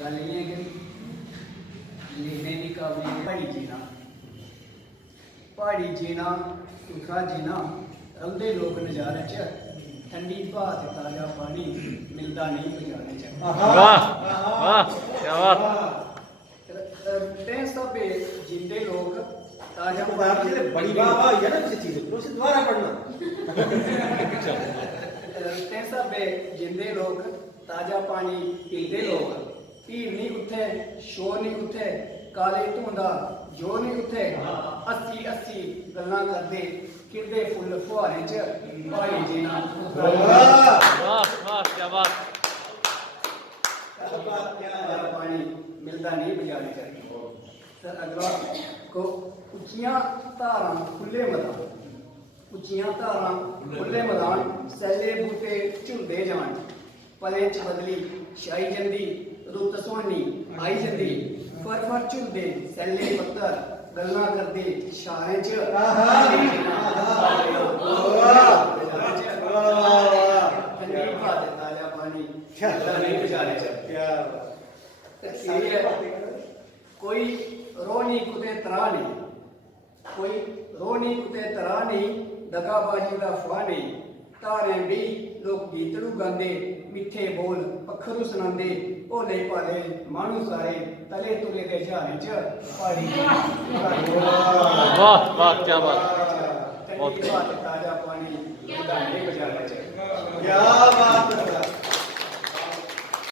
गल ये है कि लिखने की काबिलियत पहाड़ी जीना सुखा जीना रौंदे लोग नज़ारे च ठंडी भाऽ ते ताज़ा पानी मिलता नहीं बजाने च। वाह वाह क्या बात। ते सबे जिंदे लोग ताज़ा बड़ी वाह वाह है ना किसी चीज को दोबारा पढ़ना। ते सबे जिंदे लोग ताज़ा पानी पीते लोग भीड़ नहीं उत्थे शोर नहीं उत्थे काले धुंदा जो नहीं उत्थे अस्सी अस्सी गल्लां करदे किरदे फुल्ल फुहारे च पहाड़ी जीना वाह वाह क्या बात। पानी मिलता नहीं बजाने चाहिए। सर अगला को उच्चियां धारां खुले मैदान उच्चियां धारां खुले मैदान सैले बूटे झुलदे जान पलें च बदली छाई जंदी रुत सुहानी आई जंदी फर फर झुलदे सैले पत्तर गल्लां करदे शारें च ठंडी भाऽ ते ताज़ा पानी मिलदा नहीं बजाने च। कोई रोह नहीं कुते त्राह नहीं कोई रोह नहीं कुते त्राह नहीं दगाबाजी का फाह नहीं धारें भी लोग गीतड़ू गांदे मिठे बोल पक्खरू सुनांदे भोले भाले मानू सारे तले तुले दे झारे च पहाड़ी वाह वाह क्या बात। ठंडी भाऽ ते ताज़ा पानी मिलदा नहीं बजाने च। क्या बात।